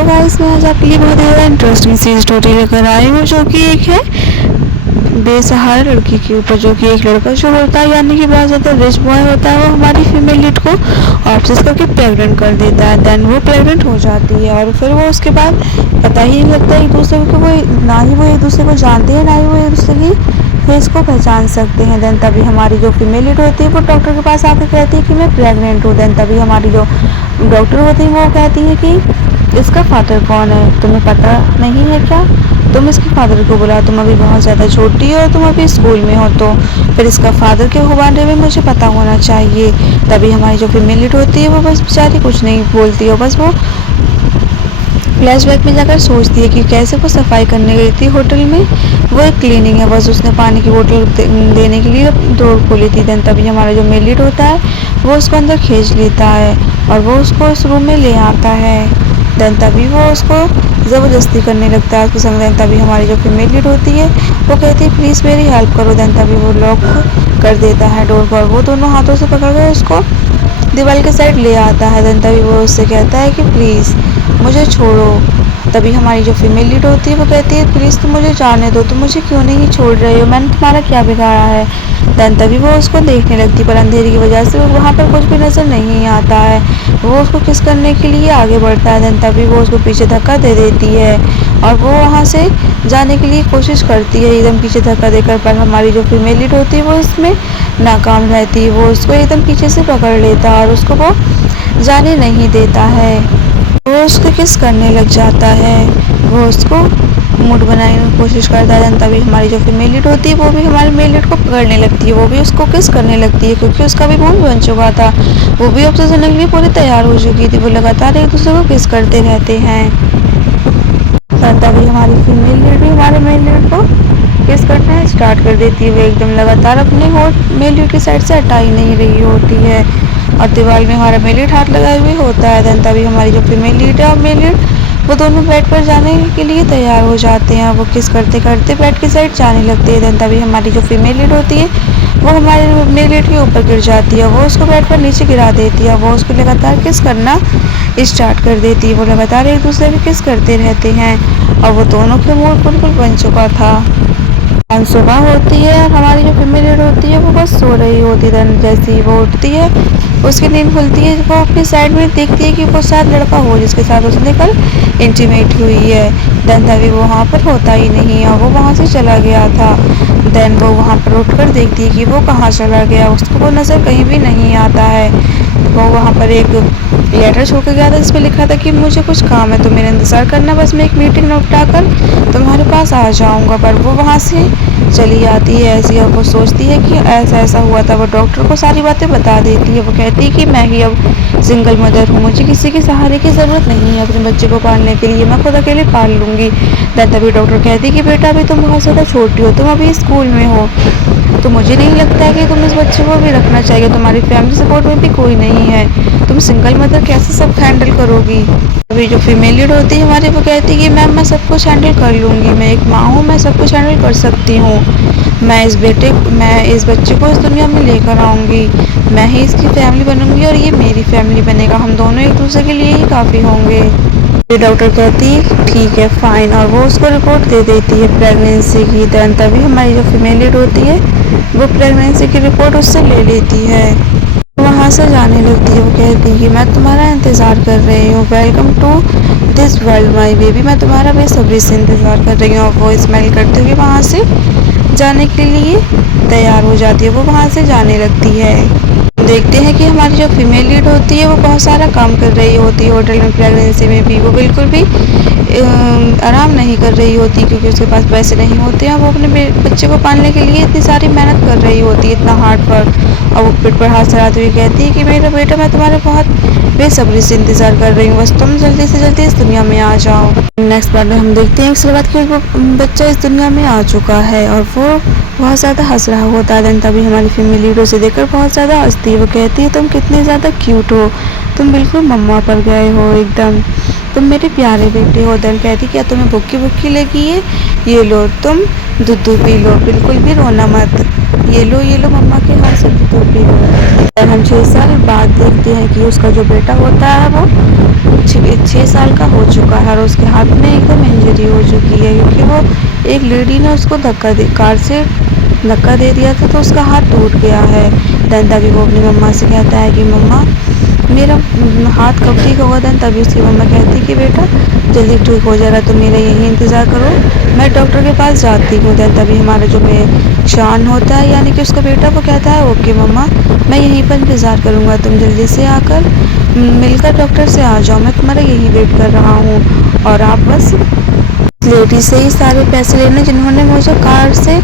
Hello guys, मैं आज आपके लिए बहुत ज़्यादा इंटरेस्टिंग सी स्टोरी लेकर आई हूँ, जो कि एक है बेसहारा लड़की के ऊपर। जो कि एक लड़का जो होता है, यानी कि बहुत ज़्यादा रिच बॉय होता है, वो हमारी फीमेल लीड को ऑब्सेस करके प्रेग्नेंट कर देता है। देन वो प्रेग्नेंट हो जाती है और फिर वो उसके बाद पता ही नहीं लगता एक दूसरे को, वो ना ही वो एक दूसरे को जानते हैं, ना ही वो एक दूसरे की फेस को पहचान सकते हैं। देन तभी हमारी जो फीमेल लीड होती है वो डॉक्टर के पास आकर कहती है कि मैं प्रेग्नेंट हूँ। देन तभी हमारी जो डॉक्टर होती है वो कहती है कि इसका फादर कौन है, तुम्हें पता नहीं है क्या? तुम इसके फादर को बुलाओ, तुम अभी बहुत ज़्यादा छोटी हो, तुम अभी स्कूल में हो, तो फिर इसका फादर के बारे में मुझे पता होना चाहिए। तभी हमारी जो फीमेल लीड होती है वो बस बेचारी कुछ नहीं बोलती है, बस वो फ्लैशबैक में जाकर सोचती है कि कैसे वो सफाई करने गई थी होटल में। वो एक क्लीनिंग है, बस उसने पानी की बोतल देने के लिए डोर खोली थी। देन तभी हमारा जो मेल लीड होता है वो उसको अंदर खींच लेता है और वो उसको उस रूम में ले आता है। देन तभी वो उसको ज़बरदस्ती करने लगता है उसके संग। देन तभी हमारी जो फीमेल लीड होती है वो कहती है प्लीज़ मेरी हेल्प करो। देन तभी वो लॉक कर देता है डोर को और वो दोनों हाथों से पकड़ कर उसको दीवार के साइड ले आता है। देन तभी वो उससे कहता है कि प्लीज़ मुझे छोड़ो। तभी हमारी जो फीमेल लीड होती है वो कहती है प्लीज़ तुम मुझे जाने दो, तुम मुझे क्यों नहीं छोड़ रहे हो, मैंने तुम्हारा क्या बिगाड़ा है। देन तभी वो उसको देखने लगती, पर अंधेरे की वजह से वहाँ पर कुछ भी नज़र नहीं आता है। वो उसको किस करने के लिए आगे बढ़ता है। देन तभी वो उसको पीछे धक्का दे देती है और वो वहाँ से जाने के लिए कोशिश करती है एकदम पीछे धक्का देकर, पर हमारी जो फीमेल लीड होती है वो इसमें नाकाम रहती है। वो उसको एकदम पीछे से पकड़ लेता है और उसको वो जाने नहीं देता है। वो उसको किस करने लग जाता है, वो उसको मूड बनाने की कोशिश करता है। तभी हमारी जो फीमेल लीड होती है वो भी हमारी मेल लीड को पकड़ने लगती है, वो भी उसको किस करने लगती है, क्योंकि उसका भी मूड बन चुका था। वो भी ऑब्सेस होने के लिए पूरी तैयार हो चुकी थी, वो लगातार एक दूसरे को किस करते रहते हैं। तभी हमारी फीमेल लीड भी हमारे मेल लीड को किस करना स्टार्ट कर देती है। वो एकदम लगातार अपने होठ मेल लीड की साइड से हटा ही नहीं रही होती है और दीवार में हमारा मेल लीड हाथ लगाए हुए होता है। देन तभी हमारी जो फीमेल लीड है और मेल लीड वो दोनों बेड पर जाने के लिए तैयार हो जाते हैं। वो किस करते करते बेड की साइड जाने लगते हैं। देन तभी हमारी जो फीमेल लीड होती है वो हमारे मेल लीड के ऊपर गिर जाती है, वो उसको बेड पर नीचे गिरा देती है। वो उसको लगातार किस करना स्टार्ट कर देती है, वो लगातार एक दूसरे को किस करते रहते हैं और वो दोनों के मूड बिल्कुल बन चुका था। सुबह होती है और हमारी जो फीमेल लीड होती है वो बस सो रही होती है। जैसे ही वो उठती है उसकी नींद खुलती है, वो अपनी साइड में देखती है कि वो शायद लड़का हो जिसके साथ उसने कल इंटीमेट हुई है। देन तभी वो वहाँ पर होता ही नहीं है, वो वहाँ से चला गया था। देन वो वहाँ पर उठकर देखती है कि वो कहाँ चला गया, उसको वो नज़र कहीं भी नहीं आता है। वो वहाँ पर एक लेटर छोड़ के गया था जिस पर लिखा था कि मुझे कुछ काम है तो मेरा इंतज़ार करना, बस मैं एक मीटिंग निपटा कर तुम्हारे पास आ जाऊँगा। पर वो वहाँ से चली आती है ऐसी और वो सोचती है कि ऐसा ऐसा हुआ था। वो डॉक्टर को सारी बातें बता देती है। वो कहती है कि मैं ही अब सिंगल मदर हूँ, मुझे किसी के सहारे की ज़रूरत नहीं है अपने बच्चे को पालने के लिए, मैं खुद अकेले पाल लूँगी। तभी डॉक्टर कहती है कि बेटा अभी तुम बहुत ज़्यादा छोटी हो, तुम अभी स्कूल में हो, तो मुझे नहीं लगता है कि तुम इस बच्चे को भी रखना चाहिए, तुम्हारी फैमिली सपोर्ट में भी कोई नहीं है, तुम सिंगल मदर कैसे सब हैंडल करोगी। अभी जो फीमेल लीड होती है हमारी वो कहती है कि मैम मैं सब कुछ हैंडल कर लूँगी, मैं एक माँ हूँ, मैं सब कुछ हैंडल कर सकती हूँ, मैं इस बच्चे को इस दुनिया में लेकर आऊँगी, मैं ही इसकी फैमिली बनूँगी और ये मेरी फैमिली बनेगा, हम दोनों एक दूसरे के लिए ही काफ़ी होंगे। डॉक्टर कहती है ठीक है फाइन और वो उसको रिपोर्ट दे देती है प्रेगनेंसी की। देन तभी हमारी जो फीमेल लीड होती है वो प्रेगनेंसी की रिपोर्ट उससे ले लेती है, वहाँ से जाने लगती है। वो कहती है कि मैं तुम्हारा इंतज़ार कर रही हूँ, welcome to this world my baby, मैं तुम्हारा बेसब्री से इंतज़ार कर रही हूँ। और वो स्माइल करते हुए वहाँ से जाने के लिए तैयार हो जाती है, वो वहाँ से जाने लगती है। देखते हैं कि हमारी जो फीमेल लीड होती है वो बहुत सारा काम कर रही होती है होटल में। प्रेगनेंसी में भी वो बिल्कुल भी आराम नहीं कर रही होती क्योंकि उसके पास पैसे नहीं होते हैं। वो अपने बच्चे को पालने के लिए इतनी सारी मेहनत कर रही होती है, इतना हार्ड वर्क। और वो पेट पर हाथ चलाते हुए कहती है कि मेरा बेटा मैं तुम्हारा बहुत बेसब्री से इंतज़ार कर रही हूँ, बस तुम जल्दी से जल्दी इस दुनिया में आ जाओ। नेक्स्ट पार्ट में हम देखते हैं उसके बाद कि वो बच्चा इस दुनिया में आ चुका है और वो बहुत ज़्यादा हंस रहा होता है। देन तभी हमारी फीमेल लीड उसे देखकर बहुत ज़्यादा हंसती है। वो कहती है तुम कितने ज़्यादा क्यूट हो, तुम बिल्कुल मम्मा पर गए हो एकदम। तुम मेरे प्यारे बेटे हो। देन कहती क्या तुम्हें भुक्की भुक्की लगी है, ये लो तुम दूध पी लो, बिल्कुल भी रोना मत, ये लो मम्मा के हाथ से दूध पी लो। देन हम 6 साल बाद देखते हैं कि उसका जो बेटा होता है वो 6 साल का हो चुका है और उसके हाथ में एकदम इंजरी हो चुकी है, क्योंकि वो एक लेडी ने उसको कार से धक्का दे दिया था तो उसका हाथ टूट गया है। देन तभी वो अपनी मम्मा से कहता है कि मम्मा मेरा हाथ कब ठीक होगा। देन तभी उसकी मम्मा कहती कि बेटा जल्दी ठीक हो जाएगा, तुम मेरा यही इंतज़ार करो, मैं डॉक्टर के पास जाती हूँ। देन तभी हमारा जो शान होता है यानी कि उसका बेटा, वो कहता है ओके मम्मा मैं यहीं पर इंतज़ार करूँगा, तुम जल्दी से आकर मिलकर डॉक्टर से आ जाओ, मैं तुम्हारा यही वेट कर रहा हूँ और आप बस लेडी से ही सारे पैसे लेने जिन्होंने मुझे कार से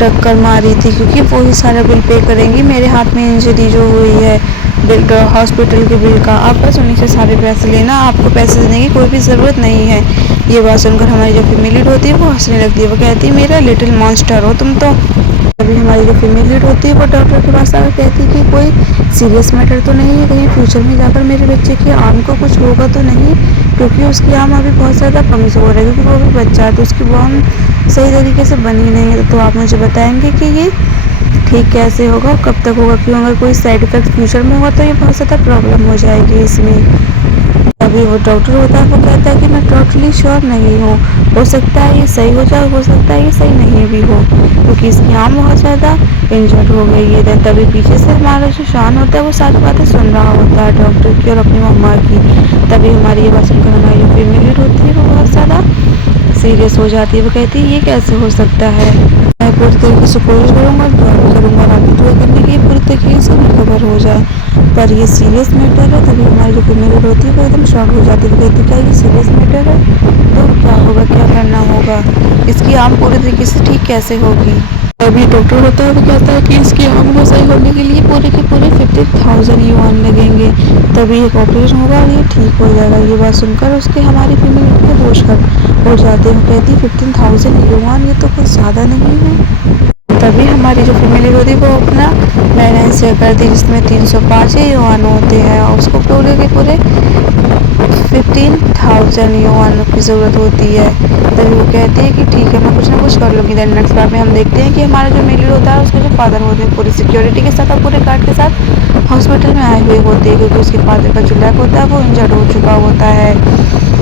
टक्कर मारी थी, क्योंकि वो ही सारा बिल पे करेंगी, मेरे हाथ में इंजरी जो हुई है बिल हॉस्पिटल के बिल का, आप बस उन्हीं से सारे पैसे लेना, आपको पैसे देने की कोई भी ज़रूरत नहीं है। ये बात सुनकर हमारी जो फीमेल लीड होती है वो हंसने लगती है, वो कहती है मेरा लिटिल मॉन्स्टर हो तुम तो। अभी हमारी जो फीमेल लीड होती है वो डॉक्टर के पास आकर कहती है कि कोई सीरियस मैटर तो नहीं है, कहीं फ्यूचर में जाकर मेरे बच्चे के आर्म को कुछ होगा तो नहीं, क्योंकि उसकी आर्म अभी बहुत ज़्यादा कमज़ोर है, क्योंकि वो अभी बच्चा है तो उसकी बोन सही तरीके से बनी नहीं है। तो आप मुझे बताएंगे कि ये ठीक कैसे होगा, कब तक होगा, क्यों अगर कोई साइड इफेक्ट फ्यूचर में होगा तो ये बहुत ज़्यादा प्रॉब्लम हो जाएगी इसमें। अभी वो डॉक्टर होता है वो कहता है कि मैं टोटली श्योर नहीं हूँ, हो सकता है ये सही हो जाए, हो सकता है ये सही नहीं भी हो, क्योंकि इसकी आँख बहुत ज़्यादा इंजर्ड हो गई है। तभी पीछे से हमारा जो शान होता है वो सारी बातें सुन रहा होता है डॉक्टर की और अपनी मम्मा की। तभी हमारी ये बात सुनकर हमारी जो फीमेल लीड होती है वो बहुत ज़्यादा सीरियस हो जाती है, वो कहती है ये कैसे हो सकता है, मैं पूरी तरीके से कोशिश करूँगा, ड्राइव करूँगा और आगे ड्राइव करने की पूरी तरीके से रिकवर हो जाए, पर ये सीरियस मैटर है। तभी हमारी जो फीमेल लीड होती है वो एकदम शॉक हो जाती है, वो कहती क्या ये सीरियस मैटर है, तो क्या होगा, क्या करना होगा, इसकी आर्म पूरी तरीके से ठीक कैसे होगी। अभी डॉक्टर होता है वो कहता है कि इसकी आर्म को सही होने के लिए पूरे के पूरे 50,000 युआन लगेंगे, तभी एक ऑपरेशन होगा और ये ठीक हो जाएगा। ये बात सुनकर उसके हमारी फीमेल को होश हो जाते हैं, कहती 15,000 युआन ये तो कुछ ज़्यादा नहीं है। तभी हमारी जो फीमेल होती है वो अपना बैलेंस चेक करती है, जिसमें 305 युआन होते हैं और उसको पूरे के पूरे 15,000 युआन की ज़रूरत होती है। तभी वो कहती है कि ठीक है मैं कुछ ना कुछ कर लूँगी। देन नेक्स्ट बार में हम देखते हैं कि हमारा जो मेल लीड होता है उसके जो फादर होते हैं पूरी सिक्योरिटी के साथ और पूरे गार्ड के साथ हॉस्पिटल में आए हुए होते हैं, क्योंकि उसके फादर का जो लेग होता है वो इंजर्ड हो चुका होता है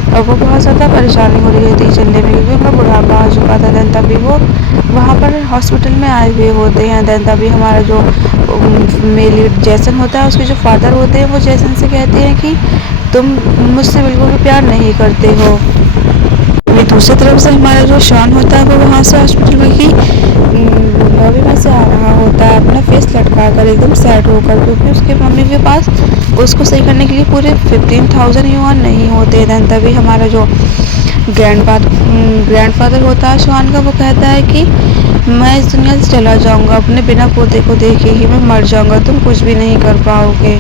और वो बहुत ज़्यादा परेशानी हो रही थी चलने में, क्योंकि उनका बुढ़ापा आ चुका था। देन तभी वो वहाँ पर हॉस्पिटल में आए हुए होते हैं। देन तभी हमारा जो मेल लीड जैसन होता है उसके जो फादर होते हैं वो जैसन से कहते हैं कि तुम मुझसे बिल्कुल भी प्यार नहीं करते हो। वही दूसरी तरफ से हमारा जो शान होता है वो वहाँ से हॉस्पिटल में ही लॉबी में से आ रहा होता है, अपना फेस लटका कर एकदम सैड होकर, क्योंकि उसके मम्मी के पास उसको सही करने के लिए पूरे 15,000 युआन नहीं होते। देन तभी हमारा जो ग्रैंडफादर होता है शान का, वो कहता है कि मैं इस दुनिया से चला जाऊंगा, अपने बिना पोते को देखे ही मैं मर जाऊंगा, तुम कुछ भी नहीं कर पाओगे।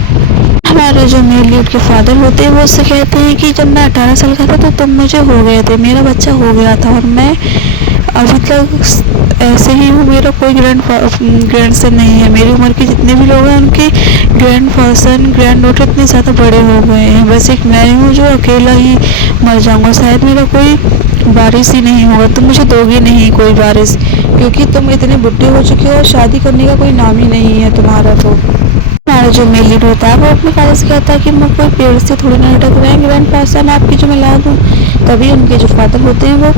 हमारे जो मेल लीड के फादर होते हैं वो उससे कहते हैं कि जब मैं 18 साल का था तो तुम मुझे हो गए थे, मेरा बच्चा हो गया था और मैं अभी तक ऐसे ही हूँ, मेरा कोई ग्रैंडसन नहीं है, मेरी उम्र के जितने भी लोग हैं उनके ग्रैंड डॉटर इतने ज़्यादा बड़े हो गए हैं, बस एक मैं हूँ जो अकेला ही मर जाऊँगा, शायद मेरा कोई बारिश ही नहीं होगा, तुम मुझे दोगे नहीं कोई बारिश, क्योंकि तुम इतने बुढ़े हो चुके हो और शादी करने का कोई नाम ही नहीं है तुम्हारा। तो हमारा जो मेल लीड होता है वो अपने फादर से कहता है कि मैं कोई पेड़ से थोड़ी ना लटक रहे हैं, ग्रैंड पर्सन आपकी जो मैं ला दूँ। तभी उनके जो फादर होते हैं वो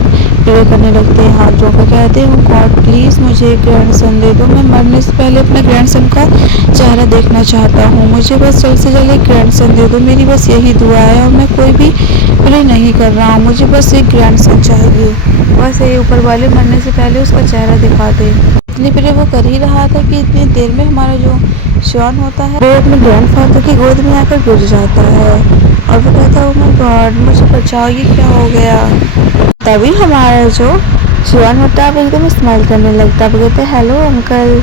प्रे करने लगते हैं, हाथ जोड़कर कहते हैं गॉड प्लीज़ मुझे एक ग्रैंडसन दे दो, मैं मरने से पहले अपने ग्रैंडसन का चेहरा देखना चाहता हूँ, मुझे बस जल्द से जल्द एक ग्रैंडसन दे दो, मेरी बस यही दुआ है और मैं कोई भी प्रे नहीं कर रहा हूँ, मुझे बस एक ग्रैंडसन चाहिए, बस ये ऊपर वाले मरने से पहले उसका चेहरा दिखा दे। इतनी प्रे वो कर ही रहा था कि इतनी देर में हमारा जो शॉन होता है वो अपने ग्रैंडफादर की गोद में आकर गिर जाता है और वो कहता है ओह माय गॉड मुझे बचाओ, ये क्या हो गया। तभी हमारा जो शॉन होता है वो एकदम स्माइल करने लगता है, वो कहते हैं हेलो अंकल।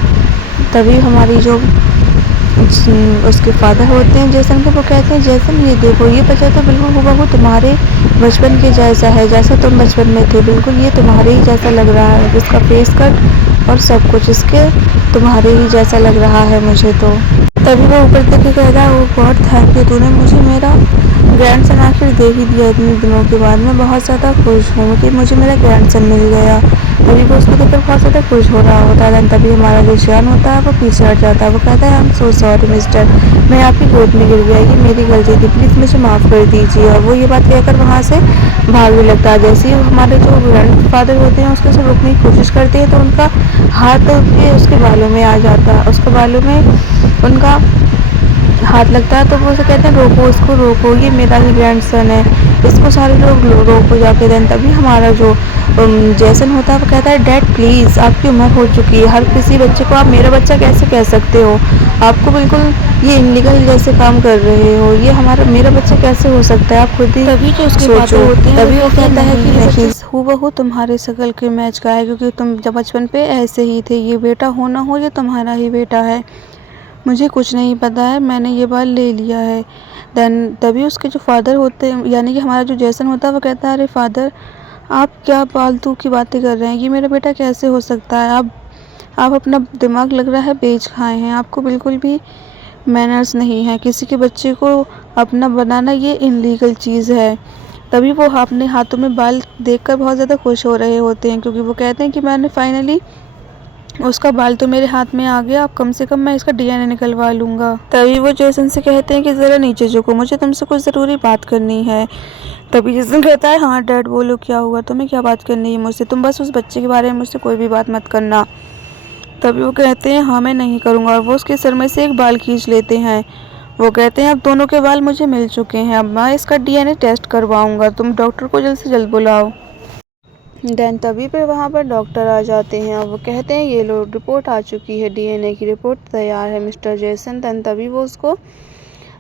तभी हमारी जो उसके फादर होते हैं जैसन को, वो कहते हैं जैसन ये देखो ये बच्चा तो बिल्कुल हूबहू तुम्हारे बचपन के जैसा है, जैसा तुम बचपन में थे बिल्कुल ये तुम्हारे ही जैसा लग रहा है, इसका फेस कट और सब कुछ इसके तुम्हारे ही जैसा लग रहा है मुझे तो। तभी वो ऊपर तक कहता है वो गॉड थैंक यू, तूने मुझे मेरा ग्रैंडसन आखिर दे ही दिया इतने दिनों के बाद। मैं बहुत ज़्यादा खुश हूँ कि मुझे मेरा ग्रैंडसन मिल गया। तभी वो उसको देखकर बहुत ज़्यादा खुश हो रहा होता है। तभी हमारा जो जान होता है वो पीछे हट जाता है। वो कहता है I am so sorry mister, मैं आपकी गोद में गिर गया, ये मेरी गलती थी, प्लीज़ मुझे माफ़ कर दीजिए। और वो ये बात कहकर वहाँ से भागने लगता है। जैसे ही हमारे जो ग्रैंड फादर होते हैं उसके से रोकने की कोशिश करते हैं तो उनका हाथ उसके बालों में आ जाता है, उसके बालों में उनका हाथ लगता है। तो वो उसे कहते हैं रोको, इसको रोको, ये मेरा ही ग्रैंडसन है, इसको सारे लोग रोको जाके। देन तभी हमारा जो जैसन होता है वो कहता है डैड प्लीज़, आपकी उम्र हो चुकी है, हर किसी बच्चे को आप मेरा बच्चा कैसे कह सकते हो, आपको बिल्कुल ये इनलीगल जैसे काम कर रहे हो, ये मेरा बच्चा कैसे हो सकता है, आप खुद ही तभी जो उसके सोचो। फादर होते हैं तभी वो कहता है कि नहीं, हूबहू तुम्हारे शक्ल के मैच का है, क्योंकि तुम जब बचपन पे ऐसे ही थे, ये बेटा हो ना हो ये तुम्हारा ही बेटा है, मुझे कुछ नहीं पता है, मैंने ये बाल ले लिया है। देन तभी उसके जो फादर होते हैं यानी कि हमारा जो जैसन होता है वो कहता है अरे फादर आप क्या फालतू की बातें कर रहे हैं, ये मेरा बेटा कैसे हो सकता है, आप अपना दिमाग लग रहा है बेच खाए हैं, आपको बिल्कुल भी मैनर्स नहीं है, किसी के बच्चे को अपना बनाना ये इनलीगल चीज़ है। तभी वो अपने हाथों में बाल देखकर बहुत ज़्यादा खुश हो रहे होते हैं, क्योंकि वो कहते हैं कि मैंने फाइनली उसका बाल तो मेरे हाथ में आ गया, अब कम से कम मैं इसका डीएनए निकलवा लूँगा। तभी वो जैसन से कहते हैं कि ज़रा नीचे झुको, मुझे तुमसे कुछ ज़रूरी बात करनी है। तभी जैसन कहता है हाँ डैड बोलो क्या हुआ, तुम्हें क्या बात करनी है मुझसे, तुम बस उस बच्चे के बारे में मुझसे कोई भी बात मत करना। तभी वो कहते हैं हाँ मैं नहीं करूँगा, और वो उसके सर में से एक बाल खींच लेते हैं। वो कहते हैं अब दोनों के बाल मुझे मिल चुके हैं, अब मैं इसका डीएनए टेस्ट करवाऊँगा, तुम डॉक्टर को जल्द से जल्द बुलाओ। देन तभी पे वहाँ पर डॉक्टर आ जाते हैं और वो कहते हैं ये लो रिपोर्ट आ चुकी है, डीएनए की रिपोर्ट तैयार है मिस्टर जैसन। देन तभी वो उसको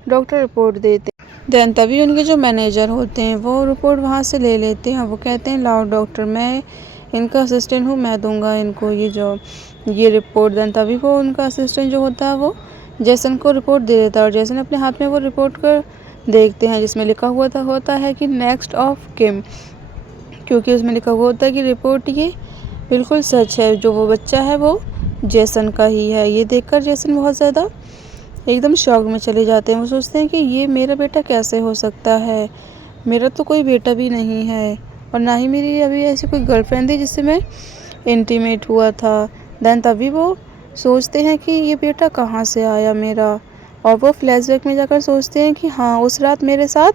डॉक्टर रिपोर्ट देते हैं। देन तभी उनके जो मैनेजर होते हैं वो रिपोर्ट वहाँ से ले लेते हैं। वो कहते हैं लाओ डॉक्टर, मैं इनका असिस्टेंट हूँ, मैं दूंगा इनको ये रिपोर्ट। देन तभी वो उनका असिस्टेंट जो होता है वो जैसन को रिपोर्ट दे देता है और जैसन अपने हाथ में वो रिपोर्ट कर देखते हैं जिसमें लिखा हुआ होता है कि नेक्स्ट ऑफ किम, क्योंकि उसमें लिखा हुआ होता है कि रिपोर्ट ये बिल्कुल सच है, जो वो बच्चा है वो जैसन का ही है। ये देखकर जैसन बहुत ज़्यादा एकदम शॉक में चले जाते हैं। वो सोचते हैं कि ये मेरा बेटा कैसे हो सकता है, मेरा तो कोई बेटा भी नहीं है और ना ही मेरी अभी ऐसी कोई गर्लफ्रेंड थी जिससे मैं इंटीमेट हुआ था। देन तभी वो सोचते हैं कि ये बेटा कहाँ से आया मेरा, और वो फ्लैशबैक में जाकर सोचते हैं कि हाँ उस रात मेरे साथ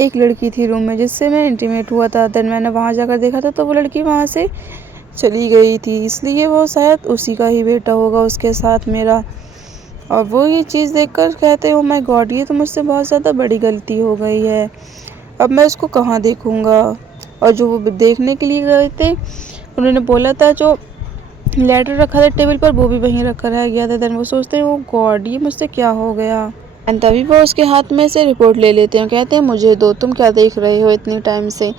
एक लड़की थी रूम में जिससे मैं इंटीमेट हुआ था। देन मैंने वहाँ जाकर देखा था तो वो लड़की वहाँ से चली गई थी, इसलिए वो शायद उसी का ही बेटा होगा उसके साथ मेरा। और वो ये चीज़ देखकर कहते हैं ओ माय गॉड, ये तो मुझसे बहुत ज़्यादा बड़ी गलती हो गई है, अब मैं उसको कहाँ देखूँगा। और जो वो देखने के लिए गए थे उन्होंने बोला था जो लेटर रखा था टेबल पर वो भी वहीं रखा रह गया था। देन वो सोचते हैं ओ गॉड ये मुझसे क्या हो गया। एंड तभी वो उसके हाथ में से रिपोर्ट ले लेते हैं, कहते हैं मुझे दो, तुम क्या देख रहे हो इतनी टाइम से।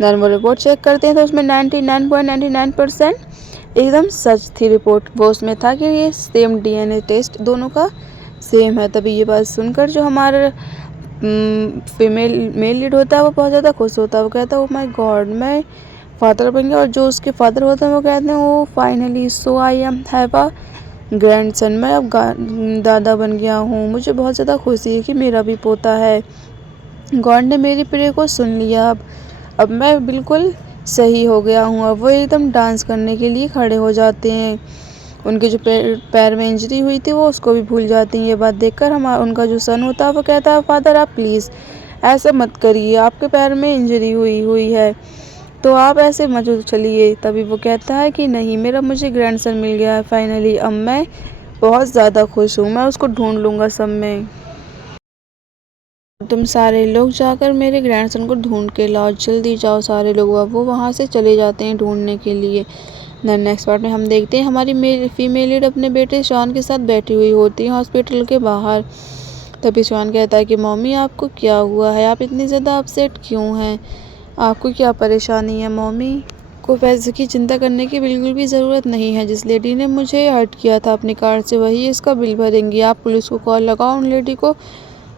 देन वो रिपोर्ट चेक करते हैं तो उसमें 99.99% एकदम सच थी रिपोर्ट। वो उसमें था कि ये सेम डीएनए टेस्ट दोनों का सेम है। तभी ये बात सुनकर जो हमारा मेल लीड होता है वो बहुत ज़्यादा खुश होता है। वो कहता है ओ माय गॉड मैं फादर बन गया। और जो उसके फादर होते हैं वो कहते हैं वो finally so I am have a grandson, मैं अब दादा बन गया हूँ, मुझे बहुत ज़्यादा खुशी है कि मेरा भी पोता है, गॉड ने मेरी प्रे को सुन लिया, अब मैं बिल्कुल सही हो गया हूँ। अब वो एकदम डांस करने के लिए खड़े हो जाते हैं। उनके जो पैर में इंजरी हुई थी वो उसको भी भूल जाती हैं। ये बात देखकर उनका जो सन होता है वो कहता है फादर आप प्लीज़ ऐसा मत करिए, आपके पैर में इंजरी हुई है तो आप ऐसे मत चलिए। तभी वो कहता है कि नहीं मुझे ग्रैंडसन मिल गया है फाइनली, अब मैं बहुत ज़्यादा खुश हूँ, मैं उसको ढूंढ लूँगा सब में, तुम सारे लोग जाकर मेरे ग्रैंडसन को ढूंढ के लाओ, जल्दी जाओ सारे लोग। अब वो वहाँ से चले जाते हैं ढूंढने के लिए। देन नेक्स्ट पार्ट में हम देखते हैं हमारी फीमेल लीड अपने बेटे शॉन के साथ बैठी हुई होती है हॉस्पिटल के बाहर। तभी शॉन कहता है कि मम्मी आपको क्या हुआ है, आप इतनी ज़्यादा अपसेट क्यों हैं, आपको क्या परेशानी है। मम्मी को पैसे की चिंता करने की बिल्कुल भी ज़रूरत नहीं है, जिस लेडी ने मुझे हर्ट किया था अपनी कार से वही इसका बिल भरेंगी, आप पुलिस को कॉल लगाओ, उन लेडी को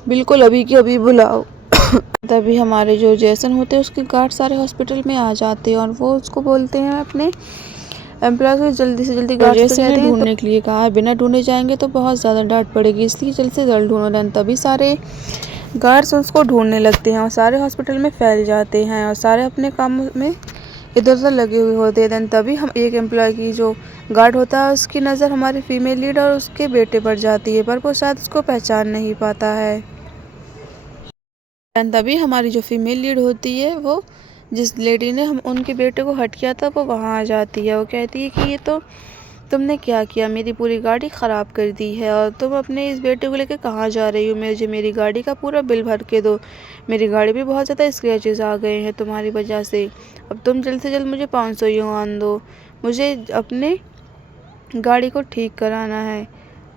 बिल्कुल अभी की अभी बुलाओ। तभी हमारे जो जैसन होते हैं उसके गार्ड सारे हॉस्पिटल में आ जाते हैं और वो उसको बोलते हैं अपने एम्प्लॉय को जल्दी से जल्दी गार्ड से ढूंढने के लिए कहा है, बिना ढूंढे जाएंगे तो बहुत ज़्यादा डांट पड़ेगी, इसलिए जल्द से जल्द ढूंढो। देन तभी सारे गार्ड्स उसको ढूंढने लगते हैं और सारे हॉस्पिटल में फैल जाते हैं और सारे अपने काम में इधर उधर लगे हुए होते हैं। देन तभी हम एक एम्प्लॉय की जो गार्ड होता है उसकी नज़र हमारी फीमेल लीड और उसके बेटे पर जाती है, पर वो शायद उसको पहचान नहीं पाता है। एंड तभी हमारी जो फीमेल लीड होती है, वो जिस लेडी ने हम उनके बेटे को हट किया था, वो वहाँ आ जाती है। वो कहती है कि ये तो तुमने क्या किया, मेरी पूरी गाड़ी ख़राब कर दी है और तुम अपने इस बेटे को लेकर कहाँ जा रही हो, मुझे मेरी गाड़ी का पूरा बिल भर के दो, मेरी गाड़ी में बहुत ज़्यादा स्क्रैचेस आ गए हैं तुम्हारी वजह से, अब तुम जल्द से जल्द मुझे 500 युआन दो, मुझे अपने गाड़ी को ठीक कराना है।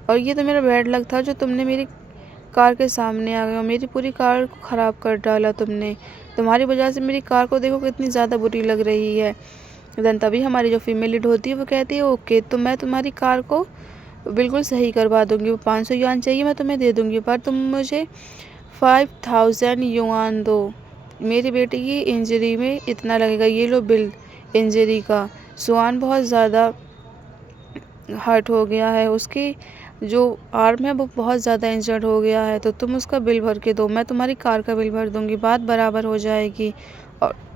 और ये तो मेरा बैड लक था जो तुमने मेरी कार के सामने आ गए और मेरी पूरी कार को ख़राब कर डाला तुमने, तुम्हारी वजह से मेरी कार को देखो कितनी ज़्यादा बुरी लग रही है। देन तभी हमारी जो फीमेल लीड होती है वो कहती है ओके, तो मैं तुम्हारी कार को बिल्कुल सही करवा दूंगी, वो 500 युआन चाहिए मैं तुम्हें दे दूंगी, पर तुम मुझे 5000 युआन दो, मेरे बेटे की इंजरी में इतना लगेगा, ये लो बिल इंजरी का। सुआन बहुत ज़्यादा हर्ट हो गया है, उसकी जो आर्म है वो बहुत ज़्यादा इंजर्ड हो गया है, तो तुम उसका बिल भर के दो, मैं तुम्हारी कार का बिल भर दूंगी, बात बराबर हो जाएगी। और